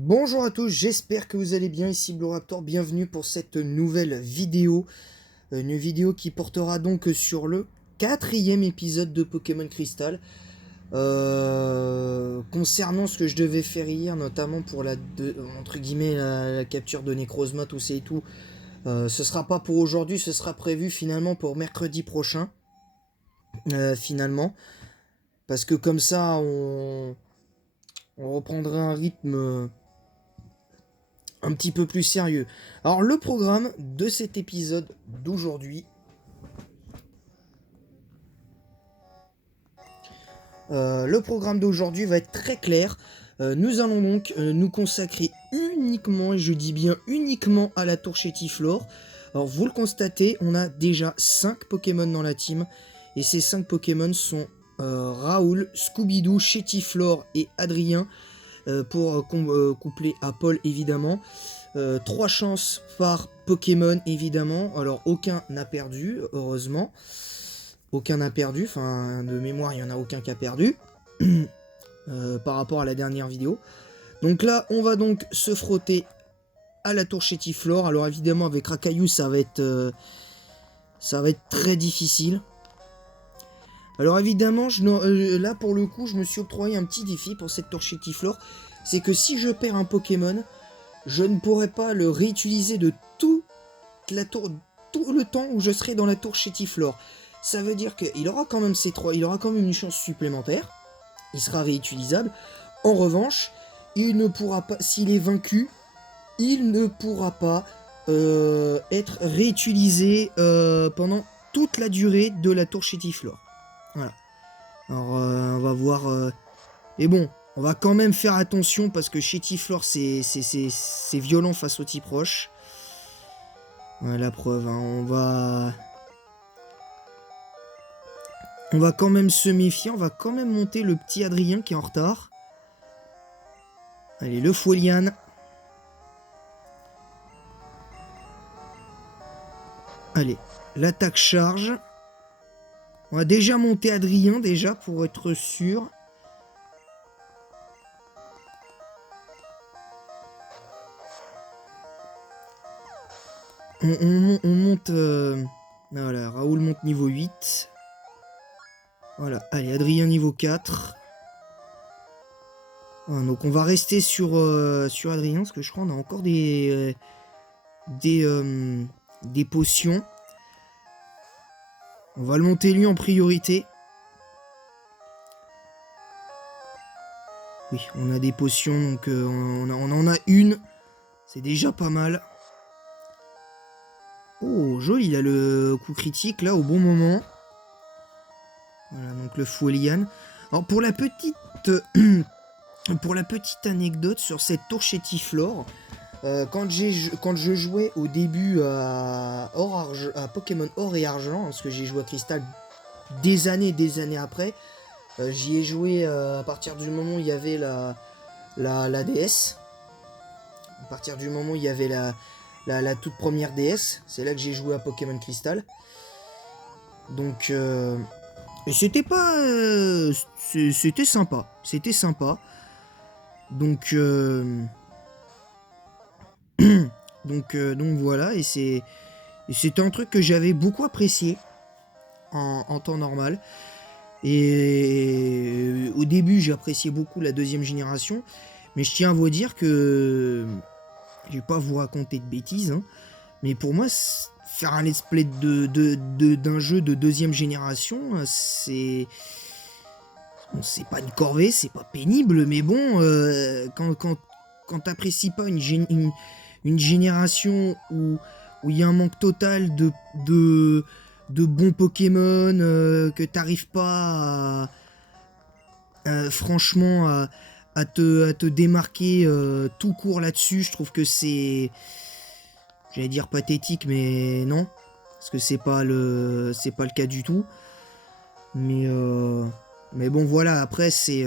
Bonjour à tous, j'espère que vous allez bien, ici Bloraptor, bienvenue pour cette nouvelle vidéo. Une vidéo qui portera donc sur le quatrième épisode de Pokémon Crystal. Concernant ce que je devais faire hier, notamment pour entre guillemets la capture de Necrozma, tout ça et tout. Ce sera pas pour aujourd'hui, ce sera prévu finalement pour mercredi prochain. Finalement. Parce que comme ça, on reprendra un rythme un petit peu plus sérieux. Alors le programme de cet épisode d'aujourd'hui, va être très clair. Nous allons donc nous consacrer uniquement, et je dis bien uniquement, à la tour Chétiflore. Alors vous le constatez, on a déjà 5 Pokémon dans la team, et ces 5 Pokémon sont Raoul, Scooby-Doo, Chétiflore et Adrien, pour coupler à Paul évidemment. 3 chances par Pokémon évidemment, alors aucun n'a perdu, heureusement. Aucun n'a perdu, enfin de mémoire il n'y en a aucun qui a perdu par rapport à la dernière vidéo. Donc là on va donc se frotter à la tour Chétiflore. Alors évidemment avec Rakayu ça va être très difficile. Alors évidemment là pour le coup je me suis octroyé un petit défi pour cette tour Chétiflore. C'est que si je perds un Pokémon, je ne pourrai pas le réutiliser de tout le temps où je serai dans la tour Chétiflore. Ça veut dire qu'il aura quand même il aura quand même une chance supplémentaire. Il sera réutilisable. En revanche, il ne pourra pas, s'il est vaincu, il ne pourra pas être réutilisé pendant toute la durée de la tour Chétiflore. Voilà. Alors on va voir. Et bon, on va quand même faire attention parce que Chétiflore c'est violent face aux types roches. Ouais, la preuve, hein, on va quand même se méfier, on va quand même monter le petit Adrien qui est en retard. Allez, le Folian. Allez, l'attaque charge. On va déjà monter Adrien, déjà, pour être sûr. On monte... Voilà, Raoul monte niveau 8. Voilà, allez, Adrien niveau 4. Voilà, donc on va rester sur Adrien, parce que je crois qu'on a encore des potions. On va le monter lui en priorité. Oui, on a des potions, donc on en a une. C'est déjà pas mal. Oh, joli, il a le coup critique là au bon moment. Voilà, donc le Folian. Alors pour la petite anecdote sur cette tour Chétiflore, quand je jouais au début à Pokémon Or et Argent, parce que j'ai joué à Cristal des années après, j'y ai joué à partir du moment où il y avait la DS. À partir du moment où il y avait la toute première DS, c'est là que j'ai joué à Pokémon Crystal. Donc, c'était pas... c'était sympa. C'était sympa. Donc, donc voilà, et c'était un truc que j'avais beaucoup apprécié en temps normal. Et au début, j'ai apprécié beaucoup la deuxième génération, mais je tiens à vous dire que je vais pas vous raconter de bêtises, hein, mais pour moi, faire un let's play d'un jeu de deuxième génération, c'est... Bon, c'est pas une corvée, c'est pas pénible, mais bon, quand t'apprécies pas une génération où il y a un manque total de bons Pokémon, que t'arrives pas franchement à te démarquer tout court là-dessus, je trouve que c'est... J'allais dire pathétique, mais non. Parce que c'est pas le cas du tout. Mais bon, voilà, après, c'est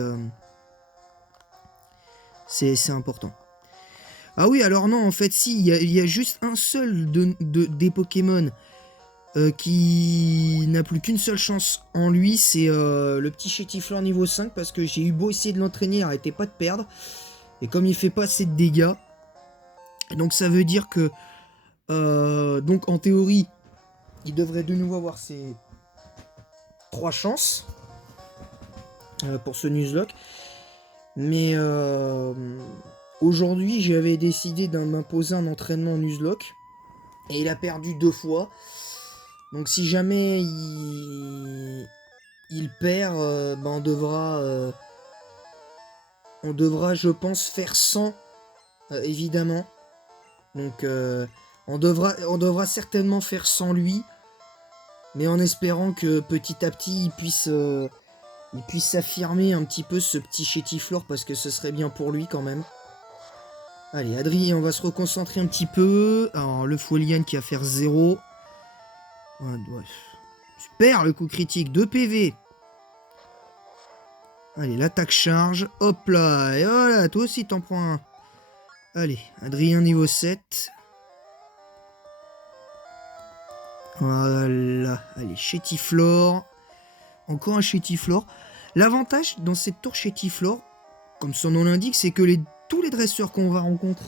important. Ah oui, alors non, en fait, si, il y a juste un seul des Pokémon qui n'a plus qu'une seule chance en lui, c'est le petit Chétiflore niveau 5, parce que j'ai eu beau essayer de l'entraîner, il arrêtait pas de perdre. Et comme il fait pas assez de dégâts, donc ça veut dire que donc en théorie, il devrait de nouveau avoir ses 3 chances pour ce Nuzlocke. Mais aujourd'hui, j'avais décidé de m'imposer un entraînement en Nuzlocke. Et il a perdu 2 fois. Donc si jamais il perd, ben on devra, je pense, faire 100, évidemment. Donc on devra certainement faire sans lui. Mais en espérant que petit à petit, il puisse s'affirmer un petit peu, ce petit Chétiflore, parce que ce serait bien pour lui quand même. Allez, Adrien, on va se reconcentrer un petit peu. Alors, le Folian qui va faire 0. Ouais, super, le coup critique, 2 PV. Allez, l'attaque charge. Hop là, et voilà, toi aussi t'en prends un. Allez, Adrien niveau 7. Voilà, allez, Chétiflore. Encore un Chétiflore. L'avantage dans cette tour Chétiflore, comme son nom l'indique, c'est que tous les dresseurs qu'on rencontre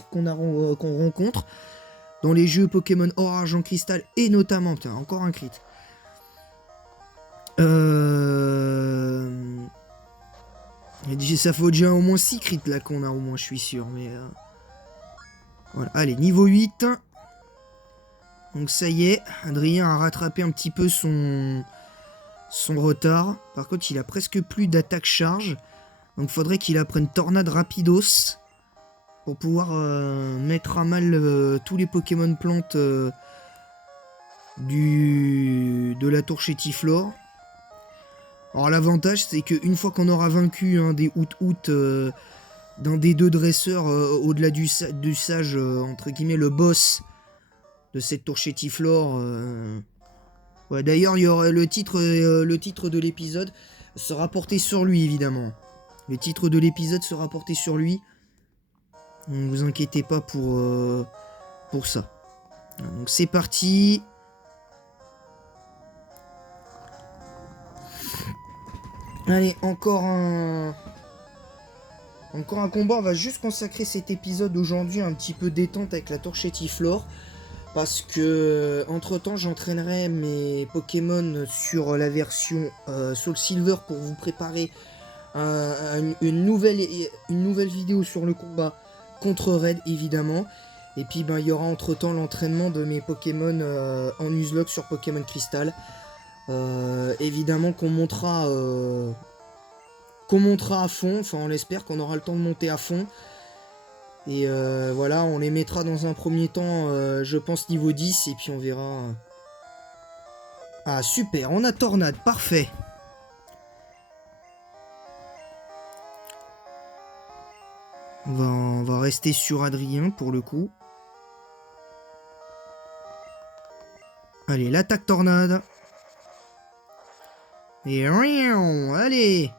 dans les jeux Pokémon Or, Argent, Cristal, et notamment, putain, encore un crit. Ça faut déjà au moins 6 crits là qu'on a au moins, je suis sûr. Mais voilà. Allez, niveau 8. Donc ça y est, Adrien a rattrapé un petit peu son retard. Par contre, il a presque plus d'attaque charge. Donc faudrait qu'il apprenne Tornade Rapidos pour pouvoir mettre à mal tous les Pokémon plantes de la tour Chétiflore. Alors l'avantage, c'est qu'une fois qu'on aura vaincu des Out d'un des 2 dresseurs au-delà du sage, entre guillemets, le boss de cette tour Chétiflore. Ouais, d'ailleurs, il y aura le titre de l'épisode sera porté sur lui, évidemment. Le titre de l'épisode sera porté sur lui. Ne vous inquiétez pas pour ça. Donc c'est parti. Allez, encore un combat. On va juste consacrer cet épisode aujourd'hui un petit peu détente avec la tour Chétiflore. Parce que entre temps j'entraînerai mes Pokémon sur la version Soul Silver pour vous préparer une nouvelle vidéo sur le combat contre Red, évidemment. Et puis ben, il y aura entre temps l'entraînement de mes Pokémon en Nuzlocke sur Pokémon Crystal. Évidemment qu'on montera à fond, enfin on l'espère qu'on aura le temps de monter à fond. Et voilà, on les mettra dans un premier temps, je pense niveau 10, et puis on verra. Ah super, on a Tornade, parfait. On va rester sur Adrien pour le coup. Allez, l'attaque Tornade. Et allez,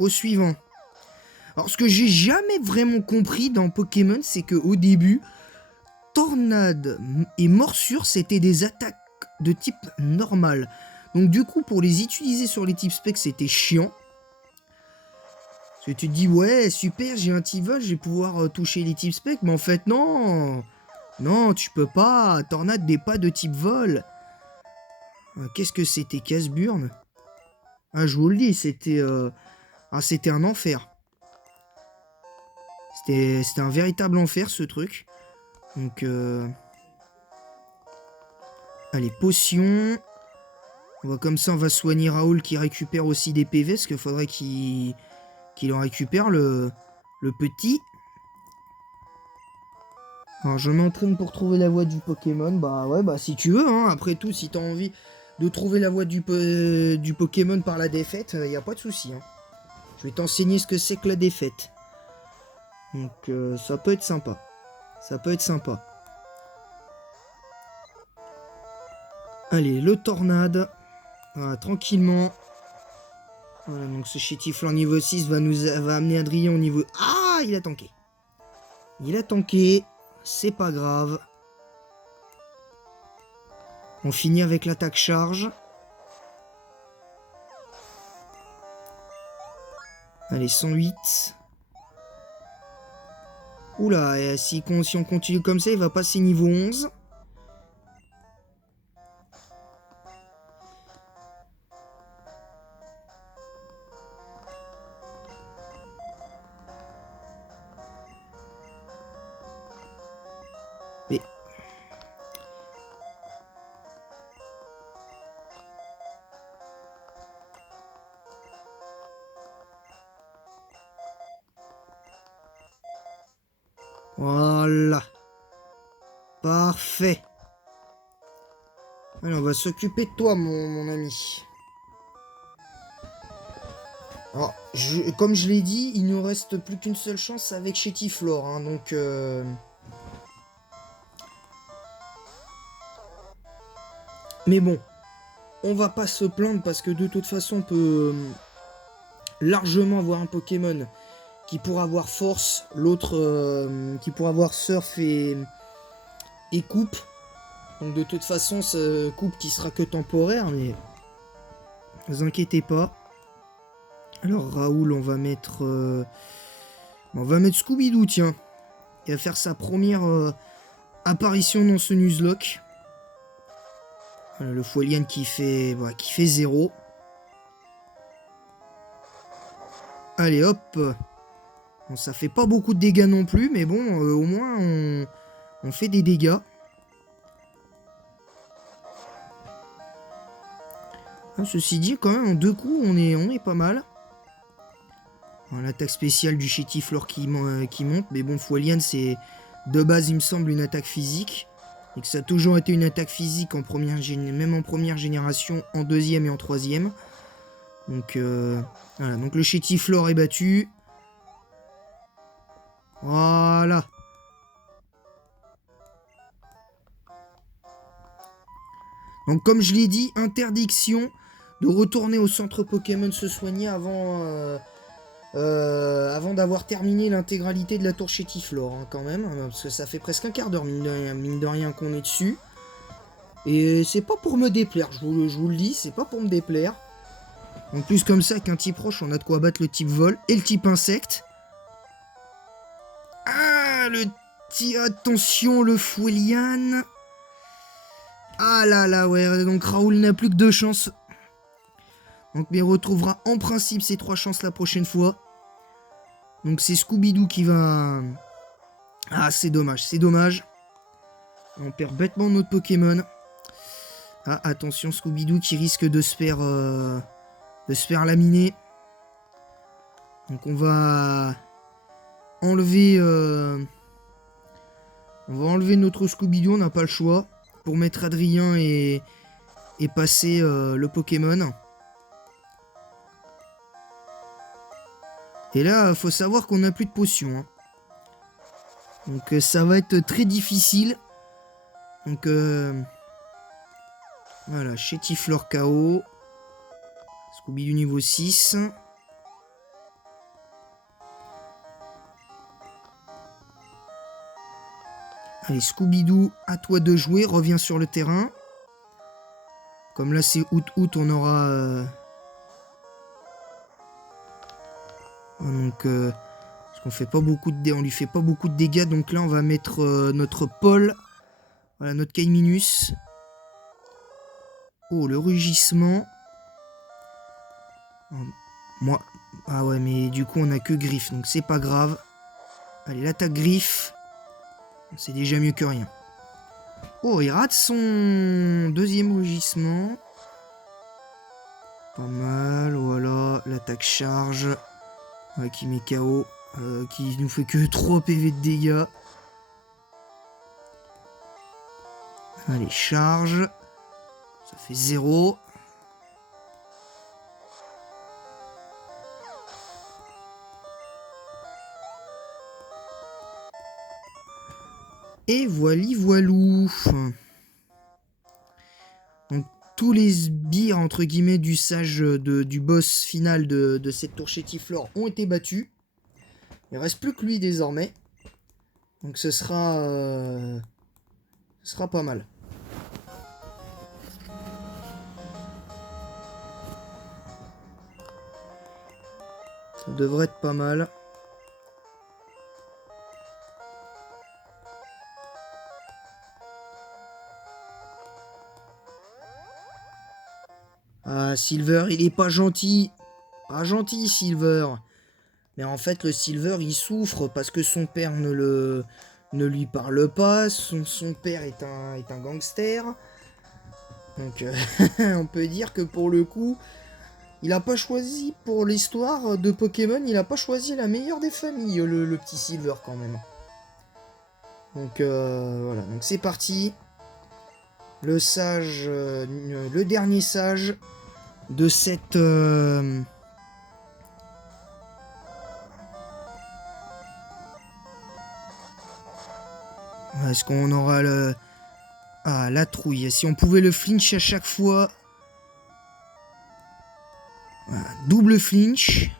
au suivant. Alors ce que j'ai jamais vraiment compris dans Pokémon, c'est que au début, Tornade et Morsure, c'était des attaques de type normal. Donc du coup, pour les utiliser sur les types spec, c'était chiant. Parce que tu te dis, ouais, super, j'ai un type vol, je vais pouvoir toucher les types spec. Mais en fait, non. Non, tu peux pas. Tornade n'est pas de type vol. Qu'est-ce que c'était, Casse-Burn? Ah, je vous le dis, c'était c'était un enfer. C'était un véritable enfer, ce truc. Donc, allez, potion. Comme ça, on va soigner Raoul qui récupère aussi des PV, parce qu'il faudrait qu'il en récupère, le petit. Alors, je m'entraîne pour trouver la voie du Pokémon. Bah ouais, bah si tu veux, hein. Après tout, si t'as envie de trouver la voie du Pokémon par la défaite, y a pas de souci, hein. Je vais t'enseigner ce que c'est que la défaite. Donc, ça peut être sympa. Ça peut être sympa. Allez, le Tornade. Voilà, tranquillement. Voilà, donc ce Chétiflore niveau 6 va amener Adrien au niveau... Ah, il a tanké. Il a tanké. C'est pas grave. On finit avec l'attaque charge. Allez, 108. Oula, et si on continue comme ça, il va passer niveau 11. Mais... Voilà. Parfait. Alors, on va s'occuper de toi, mon ami. Alors, comme je l'ai dit, il ne reste plus qu'une seule chance avec Chétiflore, hein, donc... Mais bon, on va pas se plaindre parce que de toute façon, on peut largement avoir un Pokémon qui pourra avoir Force, l'autre qui pourra avoir Surf et Coupe. Donc de toute façon, ce Coupe qui sera que temporaire, mais ne vous inquiétez pas. Alors Raoul, on va mettre Scooby-Doo, tiens. Il va faire sa première apparition dans ce Nuzlocke. Voilà, le Fuelian qui fait 0. Allez hop. Bon, ça fait pas beaucoup de dégâts non plus, mais bon, au moins on fait des dégâts. Ah, ceci dit, quand même, en 2 coups, on est pas mal. L'attaque spéciale du Chétiflore qui monte, mais bon, Fuelian, c'est de base, il me semble, une attaque physique. Et que ça a toujours été une attaque physique, même en première génération, en deuxième et en troisième. Donc, voilà, donc le Chétiflore est battu. Voilà. Donc comme je l'ai dit, interdiction de retourner au centre Pokémon se soigner avant d'avoir terminé l'intégralité de la tour Chétiflore, hein, quand même. Parce que ça fait presque un quart d'heure, mine de rien, qu'on est dessus. Et c'est pas pour me déplaire, je vous le dis, c'est pas pour me déplaire. En plus, comme ça, qu'un type roche, on a de quoi battre le type vol et le type insecte. Ah, attention, le Fuelian. Ah là là, ouais, donc Raoul n'a plus que 2 chances. Donc, mais il retrouvera en principe ses 3 chances la prochaine fois. Donc, c'est Scooby-Doo qui va... Ah, c'est dommage, c'est dommage. On perd bêtement notre Pokémon. Ah, attention, Scooby-Doo qui risque de se faire laminer. Donc, on va enlever... On va enlever notre Scooby-Doo, on n'a pas le choix. Pour mettre Adrien et passer le Pokémon. Et là, faut savoir qu'on n'a plus de potions. Hein. Donc ça va être très difficile. Donc voilà, Chétiflore KO. Scooby du niveau 6. Allez, Scooby-Doo, à toi de jouer, reviens sur le terrain. Comme là c'est août, on aura... Donc, parce qu'on fait pas beaucoup de on lui fait pas beaucoup de dégâts, donc là on va mettre notre Paul. Voilà, notre Kaiminus. Oh, le rugissement. Moi... Ah ouais, mais du coup on a que griffe, donc c'est pas grave. Allez, l'attaque griffe. C'est déjà mieux que rien. Oh, il rate son deuxième rugissement. Pas mal, voilà. L'attaque charge. Ouais, qui met KO. Qui nous fait que 3 PV de dégâts. Allez, charge. Ça fait 0. Et voilou. Donc tous les sbires entre guillemets du sage du boss final de cette tour Chétiflore ont été battus. Il ne reste plus que lui désormais. Donc ce sera pas mal. Ça devrait être pas mal. Ah, Silver, il est pas gentil. Pas gentil, Silver. Mais en fait, le Silver, il souffre parce que son père ne lui parle pas. Son père est un gangster. Donc, on peut dire que pour le coup, il a pas choisi, pour l'histoire de Pokémon, il a pas choisi la meilleure des familles, le petit Silver, quand même. Donc, voilà. Donc, c'est parti. Le sage, le dernier sage de cette... Est-ce qu'on aura le... Ah, la trouille. Si on pouvait le flinch à chaque fois... Voilà, double flinch.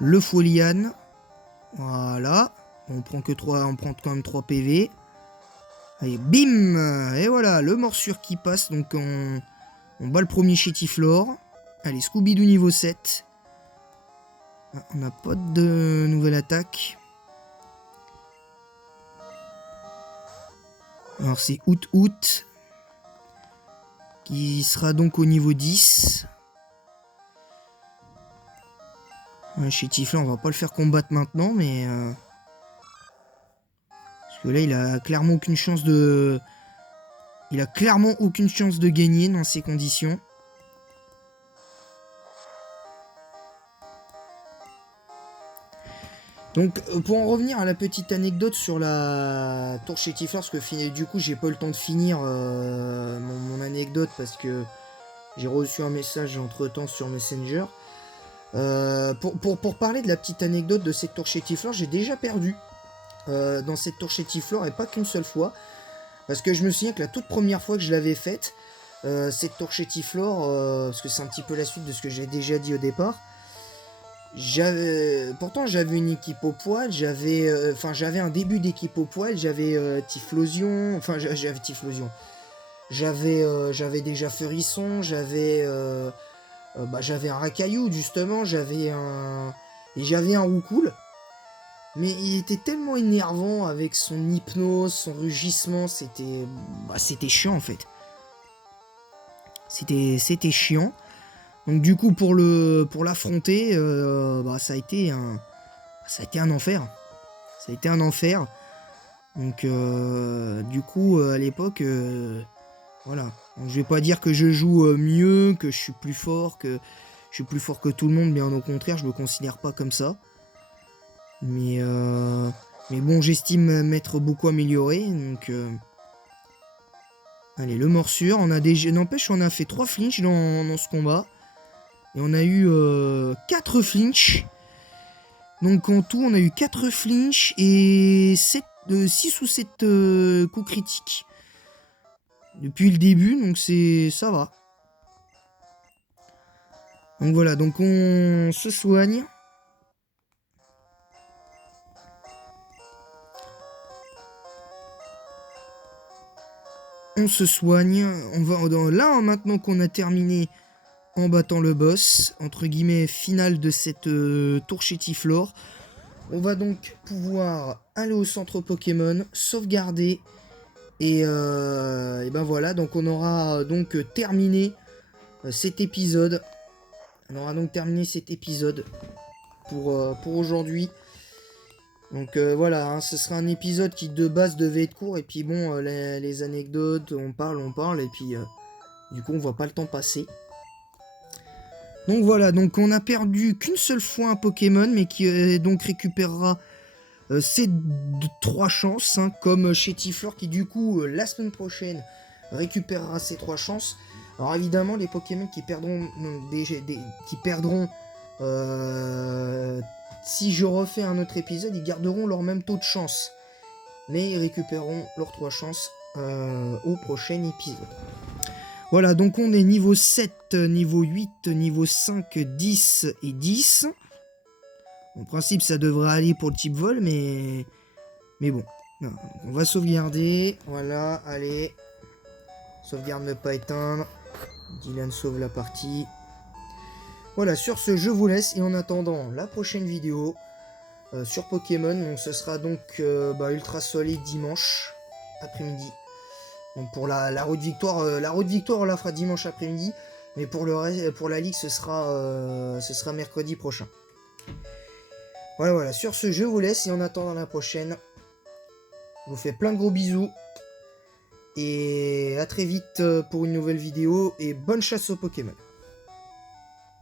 Le Folian. Voilà. On prend que 3, on prend quand même 3 PV. Allez, bim. Et voilà, le morsure qui passe. Donc on bat le premier Chétiflore. Allez, Scooby-Doo niveau 7. Ah, on n'a pas de nouvelle attaque. Alors c'est Out qui sera donc au niveau 10. Chétiflore, on va pas le faire combattre maintenant, mais... Parce que là, il a clairement aucune chance de... Il a clairement aucune chance de gagner dans ces conditions. Donc, pour en revenir à la petite anecdote sur la tour Chétiflore, parce que du coup, j'ai pas eu le temps de finir mon anecdote parce que j'ai reçu un message entre-temps sur Messenger. Pour parler de la petite anecdote de cette tour Chétiflore, j'ai déjà perdu dans cette tour Chétiflore, et pas qu'une seule fois. Parce que je me souviens que la toute première fois que je l'avais faite, cette tour Chétiflore, parce que c'est un petit peu la suite de ce que j'ai déjà dit au départ, pourtant j'avais une équipe au poil, j'avais un début d'équipe au poil, j'avais Typhlosion, j'avais Typhlosion, j'avais déjà Furisson, j'avais un Racaillou justement, j'avais un Roucoule, mais il était tellement énervant avec son hypnose, son rugissement, c'était chiant en fait, c'était chiant. Donc du coup pour l'affronter, ça a été un enfer. Ça a été un enfer. Donc du coup à l'époque, voilà. Donc, je vais pas dire que je joue mieux, que je suis plus fort, que tout le monde, bien au contraire, je me considère pas comme ça. Mais bon, j'estime m'être beaucoup amélioré. Donc allez, le morsure, n'empêche, on a fait 3 flinches dans ce combat. Et on a eu 4 flinches. Donc en tout, on a eu 4 flinches et 6 ou 7 coups critiques. Depuis le début, donc ça va. Donc voilà, donc on se soigne. On se soigne. On va là, maintenant qu'on a terminé en battant le boss, entre guillemets, finale de cette tour Chétiflore. On va donc pouvoir aller au centre Pokémon, sauvegarder, et ben voilà, donc on aura donc terminé cet épisode. On aura donc terminé cet épisode pour aujourd'hui. Donc voilà, hein, ce sera un épisode qui de base devait être court, et puis bon, les anecdotes, on parle, et puis du coup on voit pas le temps passer. Donc voilà, donc on a perdu qu'une seule fois un Pokémon, mais qui donc récupérera ses 3 chances, hein, comme Chétiflore qui du coup la semaine prochaine récupérera ses 3 chances. Alors évidemment les Pokémon qui perdront, si je refais un autre épisode, ils garderont leur même taux de chance, mais ils récupéreront leurs 3 chances au prochain épisode. Voilà, donc on est niveau 7, niveau 8, niveau 5, 10 et 10. En principe, ça devrait aller pour le type vol, mais bon. Non, on va sauvegarder. Voilà, allez. Sauvegarde ne pas éteindre. Dylan sauve la partie. Voilà, sur ce, je vous laisse. Et en attendant la prochaine vidéo sur Pokémon, donc ce sera donc Ultra Soleil dimanche après-midi. Donc pour la route victoire, on la fera dimanche après-midi. Mais pour pour la ligue, ce sera mercredi prochain. Voilà, voilà. Sur ce, je vous laisse et en attendant la prochaine, je vous fais plein de gros bisous. Et à très vite pour une nouvelle vidéo et bonne chasse aux Pokémon.